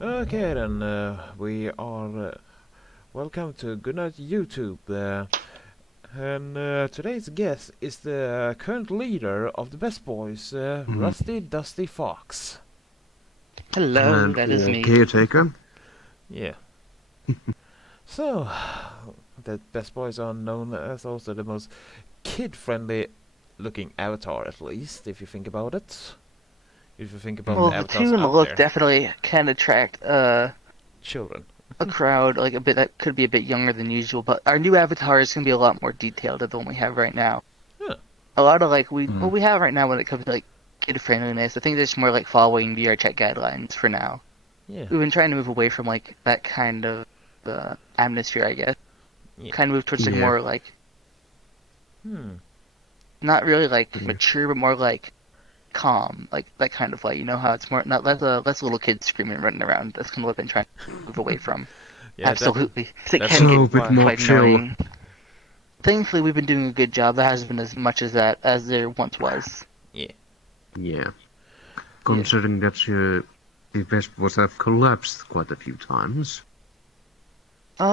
Okay then, we are welcome to Goodnight YouTube. And today's guest is the current leader of the Best Boys, Mhm. Rusty Dusty Fox. Hello, And that is or me. caretaker. Yeah. So, the Best Boys are known as also the most kid-friendly looking avatar, at least, if you think about it. If you think about Well, the Mhm. the avatars tune out look there, definitely can attract children. a crowd like a bit that could be a bit younger than usual, but our new avatar is gonna be a lot more detailed than the one we have right now. Huh. A lot of like what Mm. we have right now when it comes to like kid friendliness, I think that's more like following VR check guidelines for now. Yeah. We've been trying to move away from like that kind of atmosphere, I guess. Yeah. Kind of move towards like Yeah. more like Hmm. not really like Yeah. mature, but more like calm, like that kind of light. You know how it's more not less little kids screaming and running around. That's kind of what I've been trying to move away from. Yeah, Absolutely, 'cause it that's can So get a bit why. more quite chill. annoying. Thankfully, we've been doing a good job. There hasn't been as much as that as there once was. Yeah. Yeah. Yeah. Considering that the vegetables have collapsed quite a few times.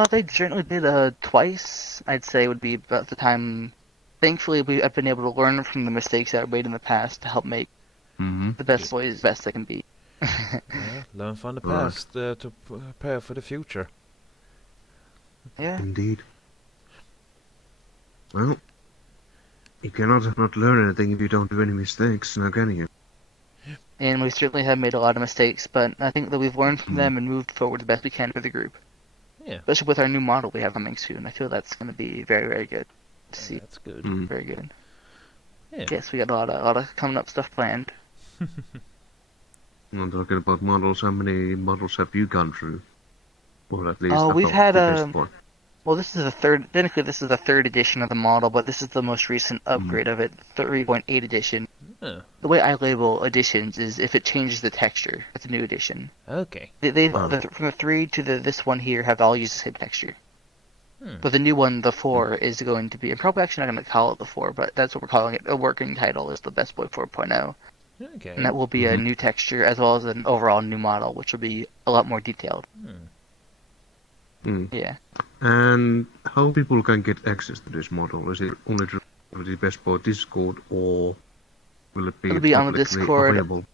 They certainly did twice. I'd say would be about the time. Thankfully, I've been able to learn from the mistakes that I made in the past to help make Mm-hmm. the best Good. boys best they can be. Learn from the Right. past to prepare for the future. Yeah. Indeed. Well, you cannot not learn anything if you don't do any mistakes, now can you? And we certainly have made a lot of mistakes, but I think that we've learned from Mm. them and moved forward the best we can for the group. Yeah, Especially with our new model we have coming soon. I feel that's going to be very, very good to see. that's good. Mm. Very good. Yeah. Yes, we got a lot of coming up stuff planned. I'm talking about models. How many models have you gone through? Or at least Oh, we've about had the best boy. well, this is the third. Technically, this is the third edition of the model, but this is the most recent Mm. upgrade of it, 3.8 edition. Oh, The way I label editions is if it changes the texture, it's a new edition. okay. Oh. From the three to this one here have all used the same texture. Hmm. But the new one, the 4, is going to be. I'm probably actually not going to call it the 4, but that's what we're calling it. A working title is the Best Boy 4.0. And Okay. that will be a Mm-hmm. new texture as well as an overall new model, which will be a lot more detailed. Hmm. Mm. Yeah. And how people can get access to this model? Is it only through the Best Boy Discord, or will it be It'll be on the publicly Discord. available?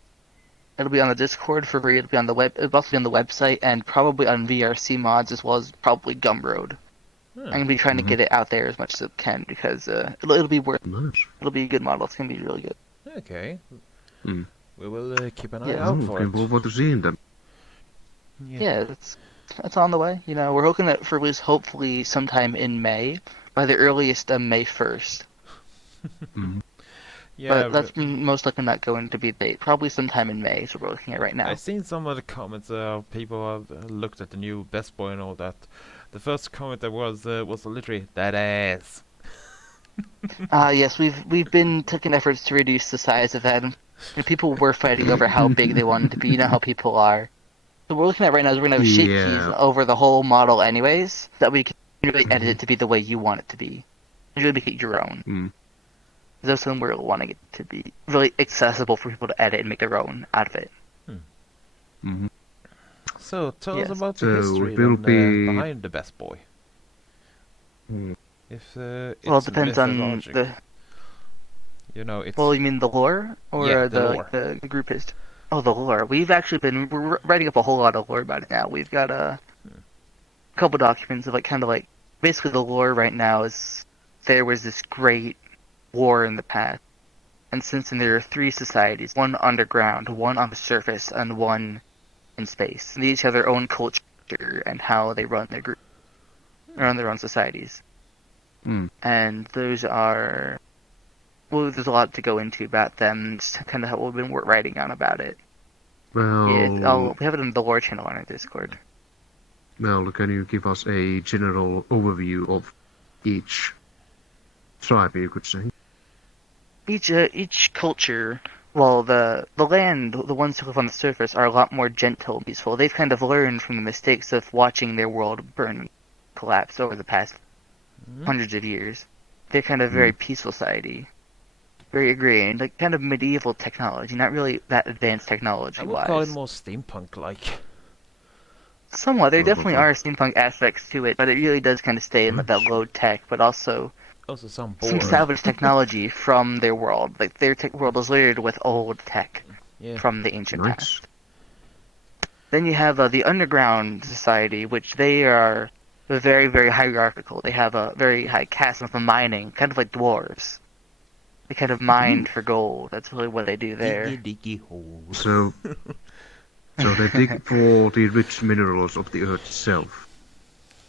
It'll be on the Discord for free. It'll be on the web. It'll also be on the website and probably on VRC mods as well as probably Gumroad. I'm Huh. gonna be trying to Mm-hmm. get it out there as much as it can because it'll be worth. Nice. It'll be a good model. It's gonna be really good. Okay. Mm. We will keep an eye Yes. Oh, out for looking it. forward to seeing them. Yeah, it's on the way. You know, we're hoping that for release hopefully sometime in May, by the earliest May 1st. Mm-hmm. Yeah, But that's most likely not going to be the date. Probably sometime in May is what we're looking at right now. I've seen some of the comments. People have looked at the new Best Boy and all that. The first comment there was literally that ass. Yes, we've been taking efforts to reduce the size of that. And people were fighting over how big they wanted to be. You know how people are. So what we're looking at right now is we're gonna have shape keys Yeah. over the whole model, anyways, that we can really edit Mm-hmm. it to be the way you want it to be. And really make it your own. Mm. That's something we're wanting it to be really accessible for people to edit and make their own out of it. Mm-hmm. So tell us Yes. about the So history it will then, be. behind the Best Boy. Mm. If Well, it it's depends on mythologic, the. you know, it's Well, you mean the lore or yeah, the the lore. like the group history? Oh, the lore. We're writing up a whole lot of lore about it now. We've got a couple documents of like basically the lore right now is there was this great war in the past, and since then there are three societies: one underground, one on the surface, and one in space. And they each have their own culture and how they run their group, run their own societies. Mm. And those are well, there's a lot to go into about them. Just kind of how we've been writing on about it. Yeah, Well, we have it on the lore channel on our Discord. can you give us a general overview of each tribe, you could say? Each culture, well, the land, the ones who live on the surface are a lot more gentle and peaceful. They've kind of learned from the mistakes of watching their world burn, collapse over the past hundreds of years. They're kind of very peaceful society, very agreeing, like kind of medieval technology, not really that advanced I would call it technology-wise. more steampunk-like. Somewhat. There definitely Probably. are steampunk aspects to it, but it really does kind of stay in that low tech, but also Also some some boring. salvage technology from their world. Like, their tech world is littered with old tech Yeah. from the ancient Nice. past. Then you have the underground society, which they are very, very hierarchical. They have a very high caste of mining, kind of like dwarves. They kind of mine for gold. That's really what they do there. Diggy holes. So, so they dig for the rich minerals of the earth itself.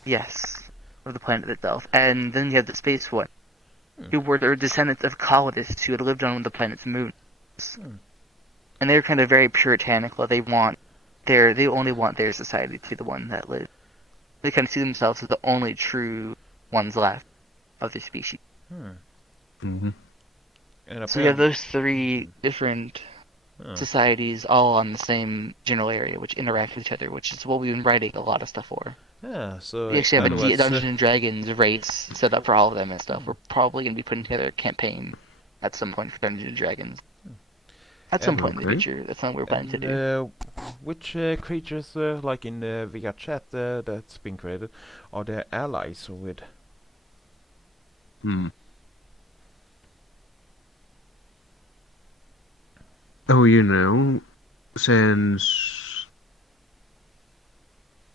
Yes, of the planet itself. And then you have the space one, Hmm. who were the descendants of colonists who had lived on the planet's moon. Hmm. And they're kind of very puritanical. They only want their society to be the one that lives. They kind of see themselves as the only true ones left of their species. Mm-hmm. And So you have apparently, those three different societies all on the same general area, which interact with each other, which is what we've been writing a lot of stuff for. yeah, so We actually in have other a words, Dungeons and Dragons race set up for all of them and stuff. We're probably going to be putting together a campaign at some point for Dungeons and Dragons. At some point in the Okay. future. That's something we're planning to and do. which creatures, like in the VR chat that's been created, are their allies with? Hmm. Oh, since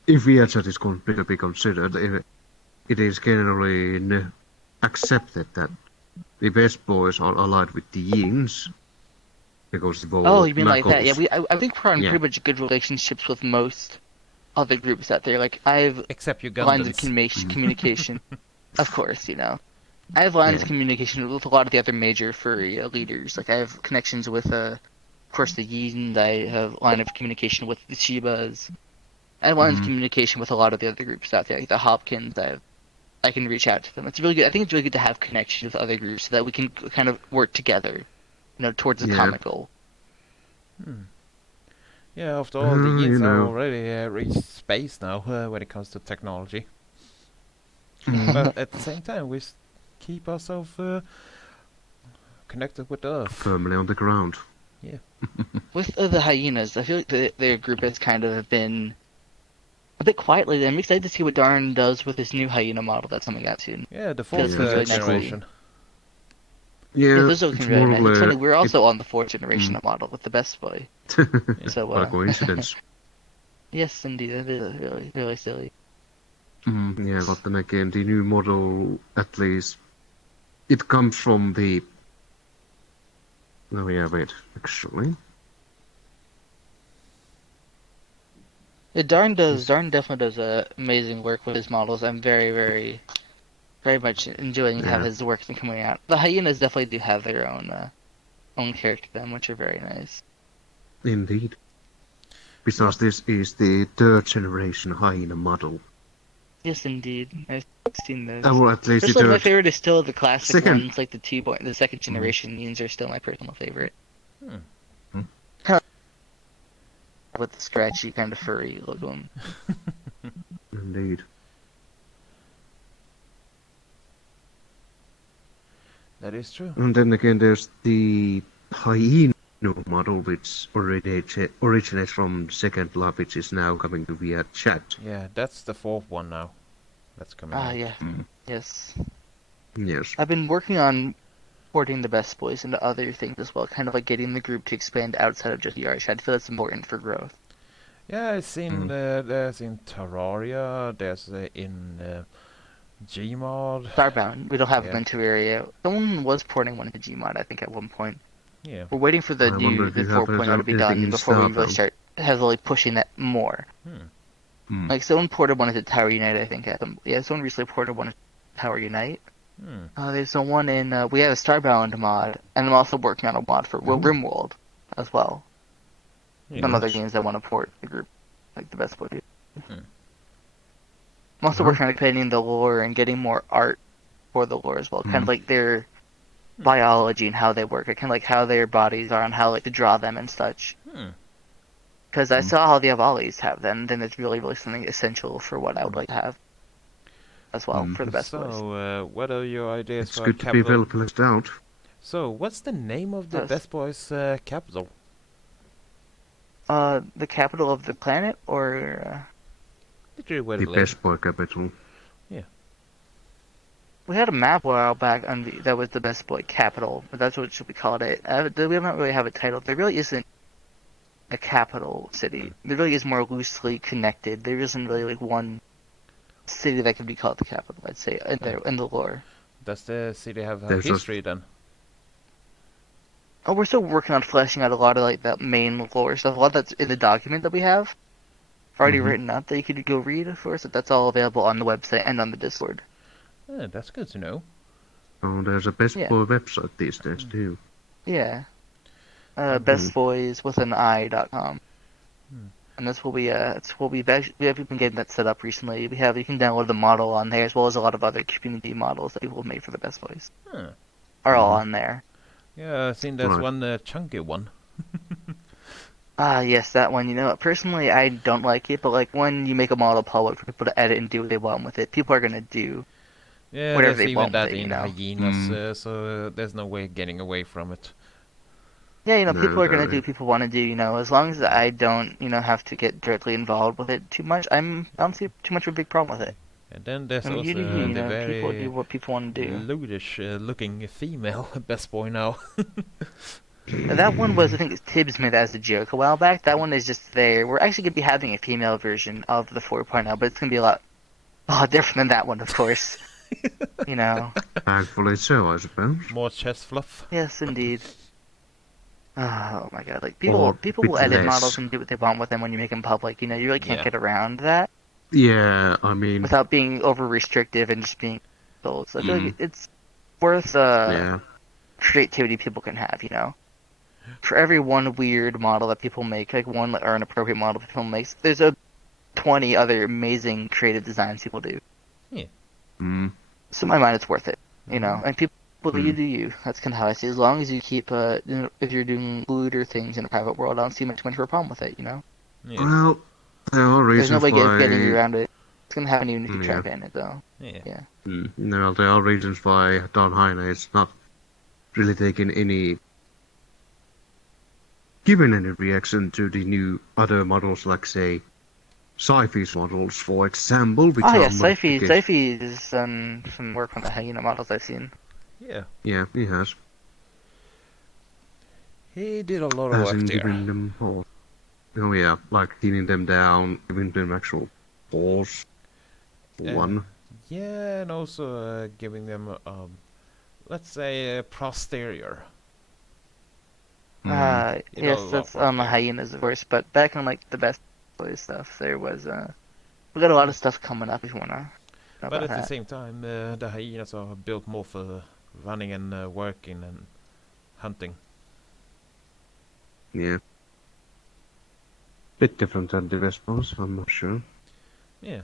if VHS is going to be considered, it is generally accepted that the best boys are allied with the Yeens because the Oh, you mean like that? Yeah, Muggles. I think we're on Yeah. pretty much good relationships with most other groups out there. Like, I have Except your lines of Gundams. communication. Of course, I have lines Yeah. of communication with a lot of the other major furry leaders. Like, I have connections with, of course, the Yeen. I have line of communication with the Shibas. I have lines of Mhm. communication with a lot of the other groups out there, like the Hopkins. I can reach out to them. It's really good. I think it's really good to have connections with other groups so that we can kind of work together, towards a Yeah. common goal. Yeah, after all, the Yeens You are know. already reached space now when it comes to technology. Mhm. But at the same time, we keep ourselves connected with Earth. Firmly on the ground. With the hyenas, I feel like their group has kind of been a bit quiet lately. I'm excited to see what Darn does with this new hyena model that's coming out soon. Yeah, the Feels fourth like really nice to see. generation. Yeah, Yeah, those are it's looking really more nice. of It's funny, a. we're also on the fourth generation model with the best boy. So, What a coincidence. yes, indeed, that is really, really silly. Yeah, but then again, the new model, at least, it comes from the. Oh yeah, wait, actually. Yeah, Darn definitely does amazing work with his models. I'm very, very, very much enjoying how Yeah. his work's been coming out. The hyenas definitely do have their own character to them, which are very nice. Indeed. Because this is the third generation hyena model. Yes, indeed. I've seen those. Or at least the Personally, my third. favorite is still the classic Second. ones, like the second generation Yeens are still my personal favorite. Hmm. With the scratchy kind of furry look to them. Indeed. That is true. And then again, there's the hyena model, which originates from Second Love, which is now coming to via chat. Yeah, that's the fourth one now. That's coming out. Yeah. Yes. Yes. I've been working on porting the best boys into other things as well, kind of like getting the group to expand outside of just VR chat. I feel that's important for growth. Yeah, I've seen there's in Terraria, there's in Gmod. Starbound, we don't have Yeah. them in Terraria. Someone was porting one into Gmod, I think, at one point. Yeah. We're waiting for the I wonder new if the you happen 4.0 to be anything done in before we really Starbound. start heavily pushing that more. Like, someone ported one into Tower Unite, I think. Someone recently ported one into Tower Unite. There's the one in, we have a Starbound mod, and I'm also working on a mod for RimWorld as well. Yeah. Some other Nice. games that want to port the group, like the best boy. I'm also working on expanding the lore and getting more art for the lore as well. Kind of like their biology and how they work, kind of like how their bodies are and how like to draw them and such. Because I saw how the Avalis have them, then it's really, really something essential for what I would like to have as well for the best boys. So, what are your ideas It's for good to be capital? well fleshed out. So, what's the name of the Yes. Best Boys capital? The capital of the planet, or Literally where the to live. Best Boy capital. We had a map a while back on that was the Best Boy capital, but that's what we called it. We don't really have a title. There really isn't a capital city. There really is more loosely connected. There isn't really like one city that could be called the capital, I'd say, in the lore. Does the city have a There's a- history then? Oh, we're still working on fleshing out a lot of like that main lore stuff. A lot that's in the document that we have already written up that you could go read, of course. That's all available on the website and on the Discord. That's good to know. Oh, there's a Best Yeah. Boy website these days too. Yeah. bestboys.com. And that's what we have been getting that set up recently. You can download the model on there as well as a lot of other community models that people have made for the Best Boys. Huh. Are all on there. Yeah, I've seen there's Right. one chunky one. Ah, yes, that one. You know, personally, I don't like it, but like when you make a model public for people to edit and do what they want with it, people are gonna do. Yeah, Whatever there's they even want with that it, in you know? hyenas, so there's no way getting away from it. Yeah, No, people are gonna that do what people want to do. You know, as long as I don't, have to get directly involved with it too much, I don't see too much of a big problem with it. And then there's I mean, also you do you, the people very do what people want to do. lewdish looking female best boy now. That one was, I think, Tibbs made that as a joke a while back. That one is just there. We're actually going to be having a female version of the 4.0, but it's going to be a lot different than that one, of course. You know. Thankfully so, I suppose. More chest fluff. Yes, indeed. Oh my god, like Or people bit will edit less. models and do what they want with them when you make them public. You know, you really can't Yeah. get around that Yeah, I mean, without being over restrictive and just being sold. So I feel like it's worth yeah. creativity people can have, you know. For every one weird model that people make, like one or an appropriate model people makes, there's 20 other amazing creative designs people do. Mm. So in my mind, it's worth it, you know. And people, you do you. That's kind of how I see it. As long as you keep, if you're doing looter things in a private world, I don't see much of a problem with it, you know. Yeah. Well, there are There's no reasons way why. getting around it. It's gonna happen even if you try Yeah. to ban it, though. Yeah. No, there are reasons why Don Heine is not really taking any. Given any reaction to the new other models, like say, Sci-Fi's models, for example. Which Oh are yeah, modifications- Sci-Fi has done some work on the hyena models I've seen. Yeah. Yeah, he has. He did a lot of As work in there. giving them all. Oh yeah, like thinning them down, giving them actual balls. One. Yeah, and also giving them, let's say, a posterior. You know, Yes, a lot that's more on the there. hyenas, of course. But back on like the best boy stuff, there was we got a lot of stuff coming up if you wanna know But about at the that. same time, the hyenas are built more for running and working and hunting. Yeah. Bit different than the Vespers, I'm not sure. Yeah.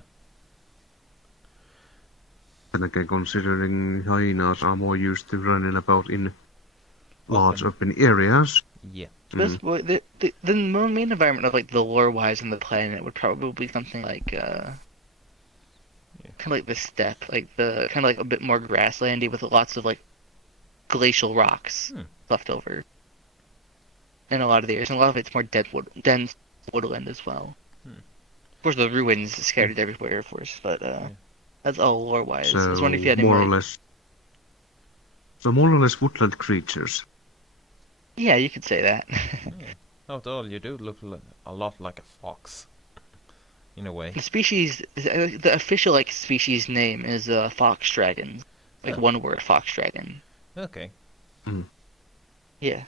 And again, considering hyenas are more used to running about in large open areas. Yeah. Best boy, the main environment of like the lore-wise on the planet would probably be something like kind of like the steppe, like the kind of like a bit more grasslandy with lots of like glacial rocks left over in a lot of the areas, and a lot of it's more dense woodland as well. Of course, the ruins scattered everywhere, of course, but that's all lore-wise. I was So wondering if you had any more more, or less. So more or less woodland creatures. Yeah, you could say that. After all, you do look a lot like a fox. In a way. The species, the official like species name is fox dragon, like Oh. one word, fox dragon. Okay. Yeah.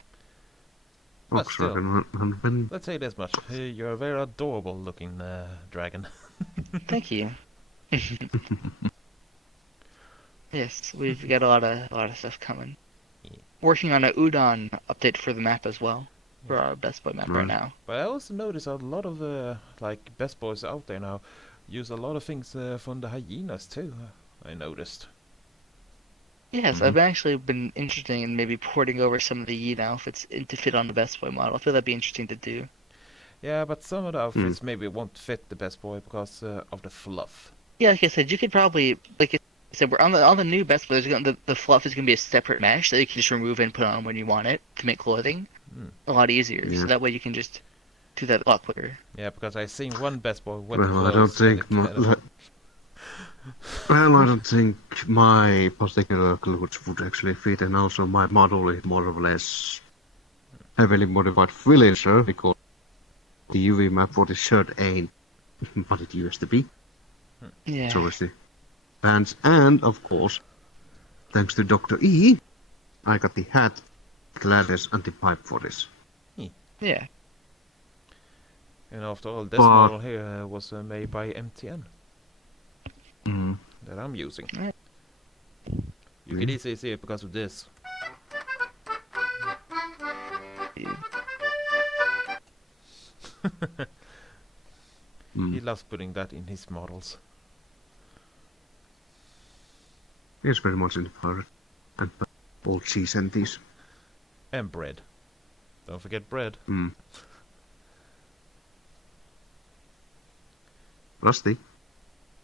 But still. Volkswagen. Let's say this much. You're a very adorable looking dragon. Thank you. Yes, we've got a lot of stuff coming. Yeah. Working on a udon update for the map as well, for our best boy map right now. But I also noticed a lot of like best boys out there now use a lot of things from the hyenas too. I noticed. Yes, I've actually been interested in maybe porting over some of the Yeen outfits to fit on the best boy model. I feel that'd be interesting to do. Yeah, but some of the outfits maybe won't fit the best boy because of the fluff. Yeah, like I said, you could probably, like I said, we're on the new best boy. The fluff is gonna be a separate mesh that you can just remove and put on when you want it to make clothing. A lot easier. Yeah. So that way you can just do that a lot quicker. Yeah, because I seen one best boy went Well, I don't close when think it kind well, I don't think my particular clothes would actually fit, and also my model is more or less heavily modified villager because the UV map for the shirt ain't what it used to be. Yeah. So is the pants, and of course, thanks to Dr. E, I got the hat, Gladys, and the pipe for this. Yeah. And after all, this But model here was made by MTN mm, that I'm using. Right. You can easily see it because of this. He loves putting that in his models. it's very much in the pirate and old cheese and these. And bread. Don't forget bread. Rusty.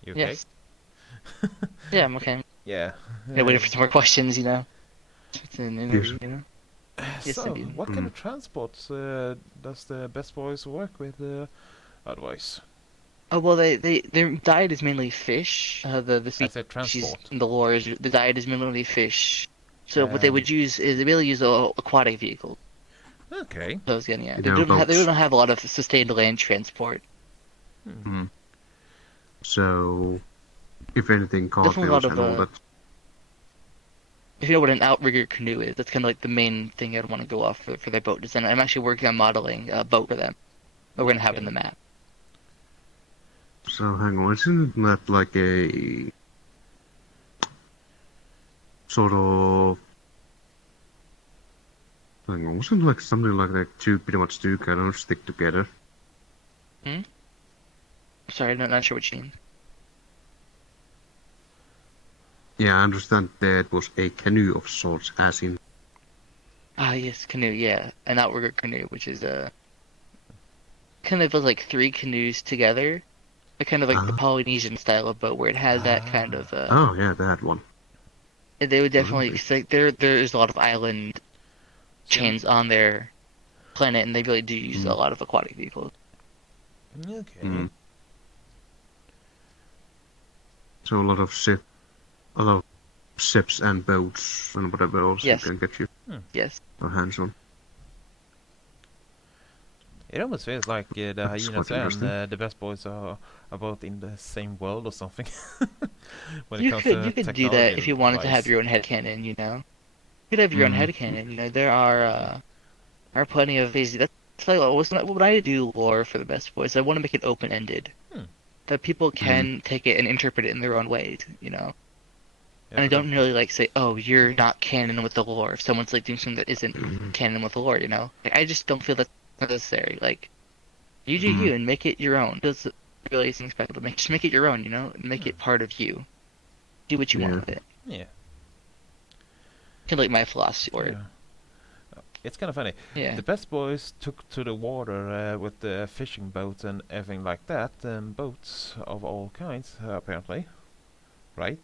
You okay? Yes. Yeah, I'm okay. Yeah. Yeah, waiting for some more questions, you know. It's an interview, you know. Yes, So, indeed. what kind of transports does the Best Boys work with otherwise? Oh well, their diet is mainly fish. The I species said transport. in the lore is the diet is mainly fish. So what they would use is they really use aquatic vehicles. Okay. So again, yeah, You they know, don't have a lot of sustained land transport. So, if anything, Definitely a lot cartels of and all that. If you know what an outrigger canoe is, that's kind of like the main thing I'd want to go off for their boat design. I'm actually working on modeling a boat for them. That we're gonna have in the map. So, hang on, isn't that like a sort of. Hang on, wasn't like something like that pretty much two cannons stick together? Sorry, I'm not sure what you mean. Yeah, I understand that was a canoe of sorts, as in. Ah, yes, canoe, yeah. An outrigger canoe, which is kind of like three canoes together. They're kind of like the Polynesian style of boat where it has that kind of Oh, yeah, that one. they would definitely Okay. 'cause, like there's a lot of island chains on their planet and they really do use a lot of aquatic vehicles. Okay. So a lot of ships and boats and whatever else Yes. you can get Yes. your hands on. It almost feels like the That's hyenas quite interesting. and the Best Boys are both in the same world or something. When it You comes could to you could do technology that if you wanted to have wise. your own headcanon, you know. You could have your own headcanon, you know. There are plenty of ways. That's like when I do lore for the Best Boys, I want to make it open ended. That people can take it and interpret it in their own ways, you know. Yeah, And I because- don't really like say, oh, you're not canon with the lore. If someone's like doing something that isn't canon with the lore, you know. Like, I just don't feel that's necessary. Like, you do you and make it your own. Does really anything special to make? Just make it your own, you know. And make it part of you. Do what you want with it. Yeah. Kind of like my philosophy for it. It's kind of funny. Yeah. The Best Boys took to the water with the fishing boats and everything like that, and boats of all kinds, apparently. Right?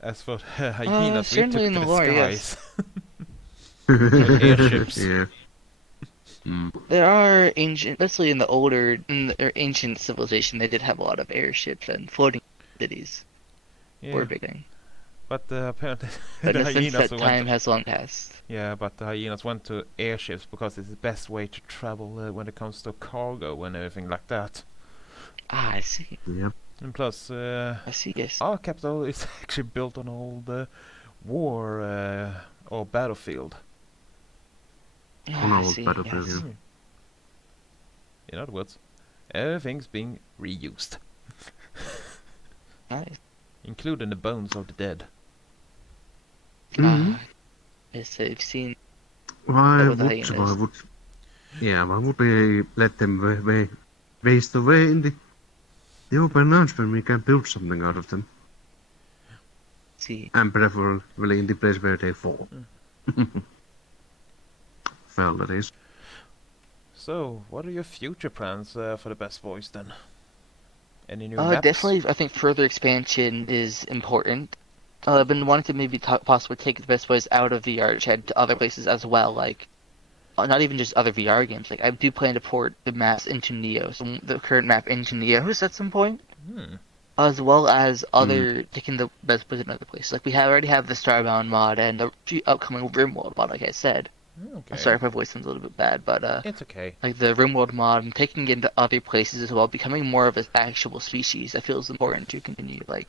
As for the hyenas, we took certainly in to the the lore, skies. yes. Airships. Yeah. There are ancient, especially in the older, their ancient civilization, they did have a lot of airships and floating cities. Yeah. Were a big thing. But apparently But the since hyenas that went time to, has long passed. yeah, but the hyenas went to airships because it's the best way to travel when it comes to cargo and everything like that. Ah, I see. Yep. And plus, I see, yes. our capital is actually built on old war or battlefield. Ah, I old see, battlefield, yes. yeah. In other words, everything's being reused, Nice. including the bones of the dead. Yes, I've seen. Why with the would, hyenas. why would we let them waste away in the open lands when we can build something out of them? See. And preferably in the place where they fall. Well, that is. So, what are your future plans for the Best Boys then? Any new maps? Definitely, I think further expansion is important. I've been wanting to maybe possibly take the Best Boys out of the Arch and to other places as well, like not even just other VR games. Like I do plan to port the maps into Neo, so the current map into Neos at some point, Hmm. as well as other taking the best plays in other places. Like we already have the Starbound mod and the upcoming RimWorld mod. Like I said, I'm sorry Okay. if my voice sounds a little bit bad, but It's okay. like the RimWorld mod and taking it into other places as well, becoming more of an actual species. I feel is important to continue. Like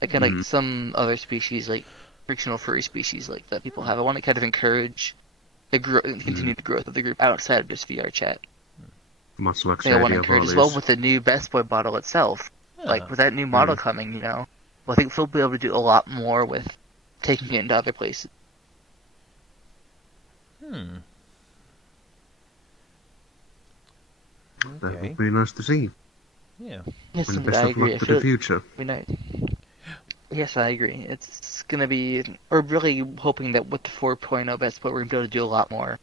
kind of like some other species, like frictional furry species, like that people have. I want to kind of encourage the continued growth of the group outside of just VR chat. Much like I think I want to Shadia encourage as well Valis. with the new Best Boy model itself. Like Yeah. with that new model coming, well, I think we'll be able to do a lot more with taking it into other places. Hmm. That Okay. would be nice to see. Yeah. Yes, And indeed, best I of agree. luck I to feel the future. it'd be nice. Yes, I agree. It's gonna be. We're really hoping that with the 4.0 Best Boy, we're gonna be able to do a lot more.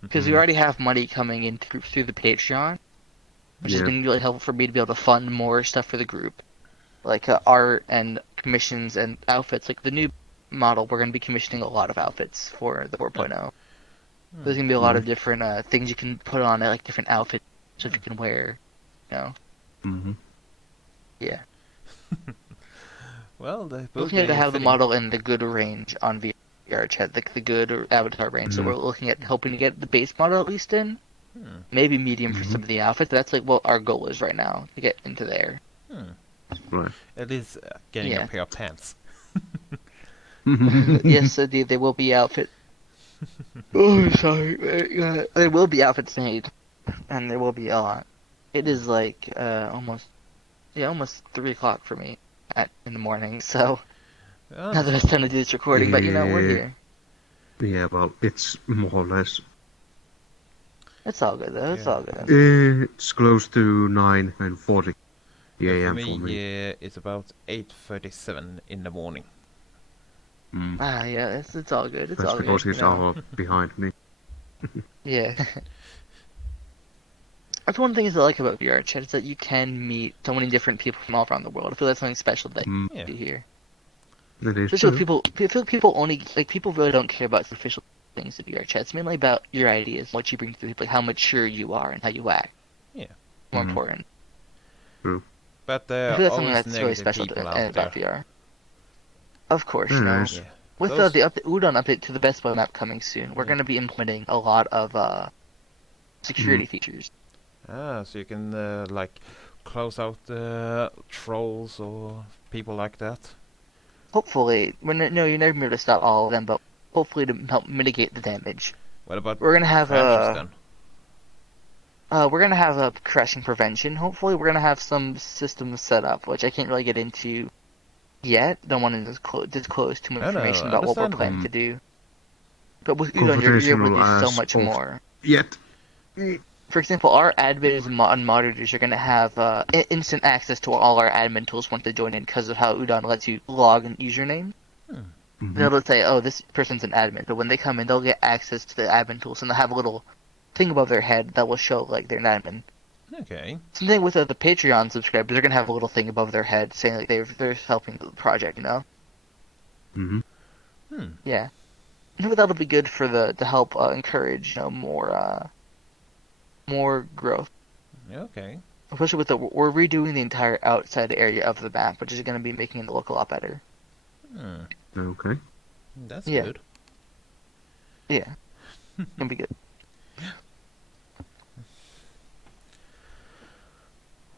Because we already have money coming in through the Patreon, which has Yeah. been really helpful for me to be able to fund more stuff for the group, like art and commissions and outfits. Like the new model, we're going to be commissioning a lot of outfits for the 4.0. There's going to be a lot of different things you can put on it, like different outfits that you can wear. You know, Mm-hmm. yeah. Well, they We're both looking at to be have the fitting. model in the good range on VR chat, the good avatar range. So we're looking at hoping to get the base model at least in. Hmm. Maybe medium for some of the outfits. That's like what our goal is right now to get into there. Hmm. Right. At least getting a Yeah. pair of pants. Yes, indeed, there will be outfit. Oh, sorry. There will be outfits made, and there will be a lot. It is like almost 3 o'clock for me in the morning. So not the best time to do this recording, but we're Yeah. here. Yeah, well, it's more or less. It's all good though. It's Yeah. all good. It's close to 9:40 Yeah, for a.m. me, for me. yeah, it's about 8:37 in the morning. Mm. Yeah, it's all good. It's That's all good. because he's hour behind me. Yeah. That's one thing I like about VR chat is that you can meet so many different people from all around the world. I feel that's something special that Mm. Yeah. you do here. That is Especially with true. people, I feel people only like people really don't care about superficial things in VR chat. It's mainly about your ideas, what you bring to people, like how mature you are and how you act. Yeah. More important. True. But there I are feel that's something always that's really negative special people out about there. VR. Of course, Yes. Yeah. with Those. the Udon update to the Best Boy map coming soon, we're Yeah. going to be implementing a lot of security features. So you can like close out trolls or people like that. Hopefully, no, you're never going to be able to stop all of them, but hopefully to help mitigate the damage. What about We're gonna have crashes then? a crashing prevention. Hopefully, we're gonna have some systems set up, which I can't really get into yet. Don't want to disclose too much No, information no, about what we're understandable. planning to do. But with Udon, you're able to Confrontational do so as much of more. yet. For example, our admins and moderators are gonna have instant access to all our admin tools once they join in because of how Udon lets you log an username. They'll be able to say, "Oh, this person's an admin," but when they come in, they'll get access to the admin tools, and they'll have a little thing above their head that will show like they're an admin. Okay. Same thing with the Patreon subscribers. They're gonna have a little thing above their head saying like they're helping the project. Mm-hmm. Yeah. I think that'll be good for to help encourage more growth. Okay. Especially with we're redoing the entire outside area of the map, which is gonna be making it look a lot better. Okay. That's Yeah. good. Yeah. It'll be good.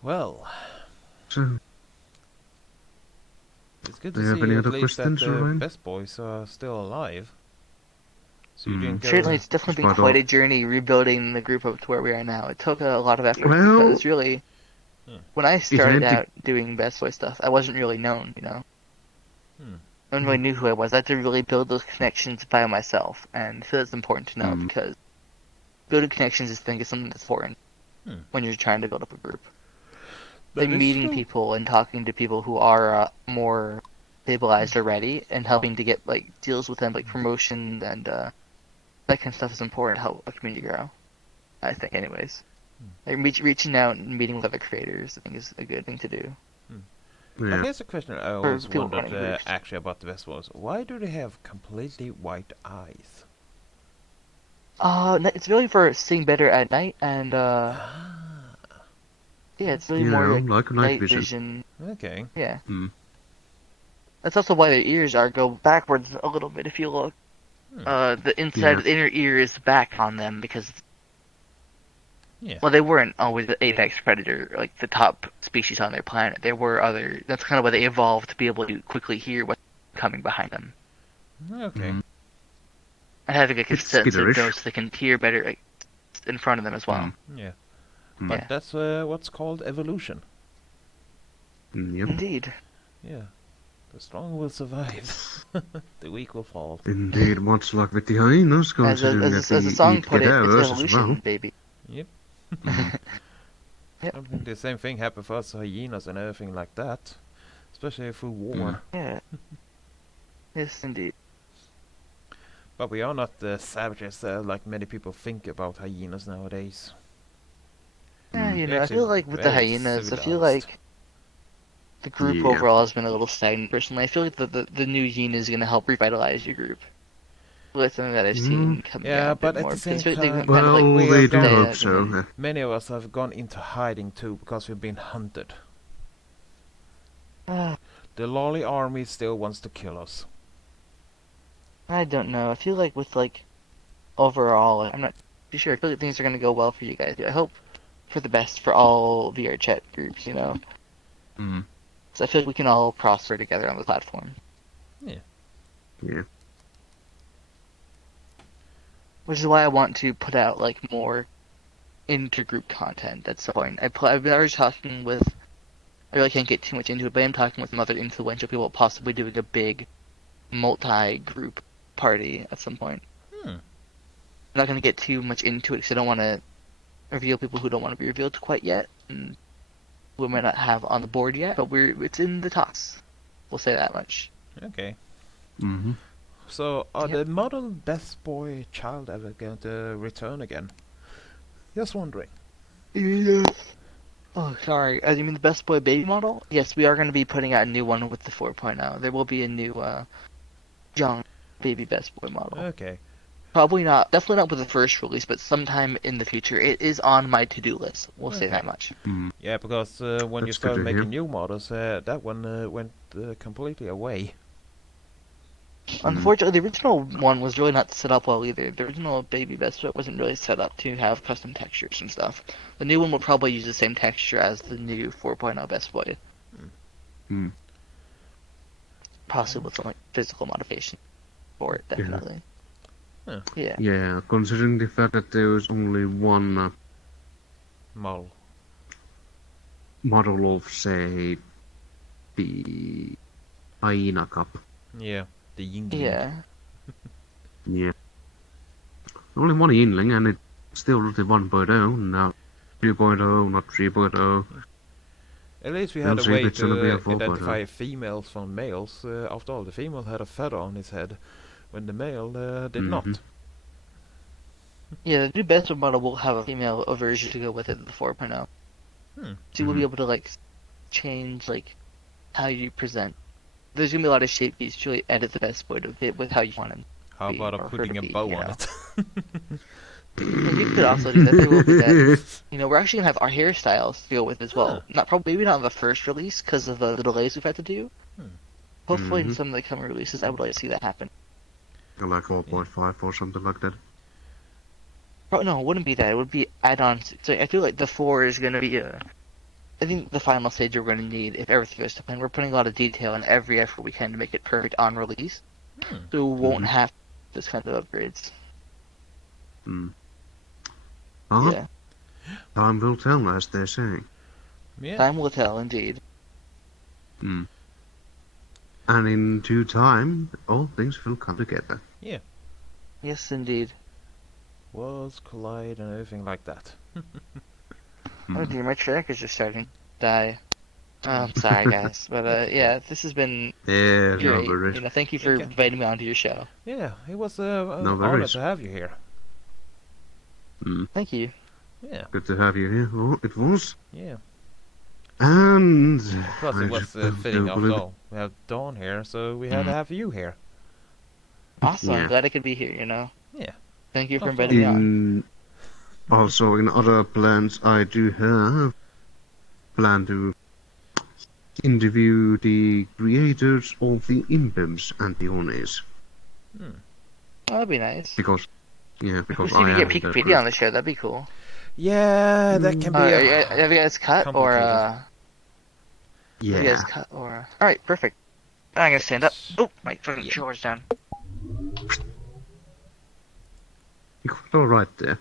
Well, So, it's good do to you have see any at other least that questions, the Ryan? best boys are still alive. So you didn't Certainly, go. it's definitely been Despite quite all- a journey rebuilding the group up to where we are now. It took a lot of effort Well, because really, when I it started had to. out doing Best Boy stuff, I wasn't really known. No one really knew who I was. I had to really build those connections by myself, and I feel it's important to know because building connections is something that's important when you're trying to build up a group. Like That is meeting true. people and talking to people who are more stabilized already, and helping to get like deals with them, like promotion and that kind of stuff is important to help a community grow. I think, anyways. Like reaching out and meeting with other creators, I think, is a good thing to do. But Yeah. here's a question I For always people wondered running groups. actually about the best boys. Why do they have completely white eyes? It's really for seeing better at night, and Ah, yeah, it's really You more know, like like a night night vision. vision. okay. Yeah, Mm. that's also why their ears are go backwards a little bit. If you look, Hmm. the inside Yeah. of the inner ear is back on them because, Yeah. well, they weren't always the apex predator, like the top species on their planet. There were other. That's kind of why they evolved to be able to quickly hear what's coming behind them, Okay. Mm. and having like a It's sense of skitterish. nose so they can hear better like, in front of them as well. Mm. Yeah. Mm. But Yeah, that's what's called evolution. Yep. indeed. Yeah. The strong will survive. The weak will fall. Indeed, much luck with the hyenas, considering that As a we song eat put it, it's cadavers as evolution, well. baby. Yep. Mm. Yep. I think the same thing happened for us hyenas and everything like that. Especially through war. Yeah. Yes, indeed. But we are not savages like many people think about hyenas nowadays. Yeah, Mm. you We're know, I actually feel like with the very hyenas, I feel civilized. like the group Yeah. overall has been a little stagnant. Personally, I feel like the new Yeen is going to help revitalize your group. That's something that I've Mm. seen coming Yeah, around a bit but at more the because same they've been time, kind of like Well, we they have do gone. hope so. stagnant. Many of us have gone into hiding too because we've been hunted. Ah, The lolly army still wants to kill us. I don't know. I feel like with like overall, I'm not too sure. I feel like things are going to go well for you guys. I hope for the best for all VR chat groups. You know, Mm. so I feel like we can all prosper together on the platform. Yeah. Yeah. Which is why I want to put out like more intergroup content at some point. I've been already talking with. I really can't get too much into it, but I am talking with some other influential people, possibly doing a big multi-group party at some point. Hmm. I'm not going to get too much into it because I don't want to reveal people who don't want to be revealed quite yet, and we might not have on the board yet. But it's in the talks. We'll say that much. Okay. Mm-hmm. So, are Yep. the model best boy child ever going to return again? Just wondering. Yeah. Oh, sorry. You mean the Best Boy baby model? Yes, we are going to be putting out a new one with the 4.0. There will be a new young baby Best Boy model. Okay. Probably not, definitely not with the first release, but sometime in the future. It is on my to-do list. We'll say that Okay. much. Mm. Yeah, because when you That's good started to hear. making new models, that one went completely away. Unfortunately, the original one was really not set up well either. The original baby Best Boy wasn't really set up to have custom textures and stuff. The new one will probably use the same texture as the new 4.0 Best Boy. Mm. Possibly with some like physical modification for it, definitely. Huh. Yeah. Yeah, considering the fact that there is only one Model. model of, say, the hyena cup. Yeah. The Yeen. Yeah. Yeah. Only one Yingling, and it's still the 1.0, not 3.0, not 3.0. At least we We'll had a see if way it's gonna be a to 4.0. identify females from males. After all, the female had a feather on his head, when the male did Mhm. not. Yeah, the new Best Boy model will have a female version to go with it, the 4.0. Hmm. So you will be Mhm. able to like change like how you present. There's gonna be a lot of shape keys to really edit the Best Boy to fit with how you want him. How Be, about or her putting to a be, bow you on know. it? And you could also do that. There will be that. You know, we're actually gonna have our hairstyles to go with as well. Huh. Not probably maybe not on the first release because of the delays we've had to do. Hmm. Hopefully in Mhm. some of the coming releases, I would like to see that happen. Like 4.5 or something like that. No, it wouldn't be that. It would be add-ons. So I feel like the 4 is gonna be I think the final stage we're going to need if everything goes to plan. We're putting a lot of detail in every effort we can to make it perfect on release, Hmm. so we won't Mhm. have this kind of upgrades. Mm. Yeah, Time will tell, as they're saying. Yeah. time will tell, indeed. Mm. And in due time, all things will come together. Yeah. Yes, indeed. Worlds collide and everything like that. Mm. Oh dear, my track is just starting to die. I'm sorry, guys, but yeah, this has been Yeah, no great. worries. You know, thank you for Okay. inviting me onto your show. Yeah, it was No an honor worries. to have you here. Mm. Thank you. Yeah. Good to have you here. Well, it was. Yeah. And Plus, it I was just don't fitting after believe it. all. We have Dawn here, so we had to have you here. Awesome. I'm Yeah. glad I could be here. You know. Yeah. Thank you for Oh, inviting me on. Also, in other plans, I do have plan to interview the creators of the Impims and the Onis. Hmm. Oh, that'd be nice. Because, yeah, We'll because see if I we am get in that Wikipedia group. on the show. That'd be cool. Yeah, that can be Have you guys cut or complicated. Have you guys Yeah. cut or? All right, perfect. I'm gonna stand up. Oh, my fucking Yeah. shoulder's down. You got all right there.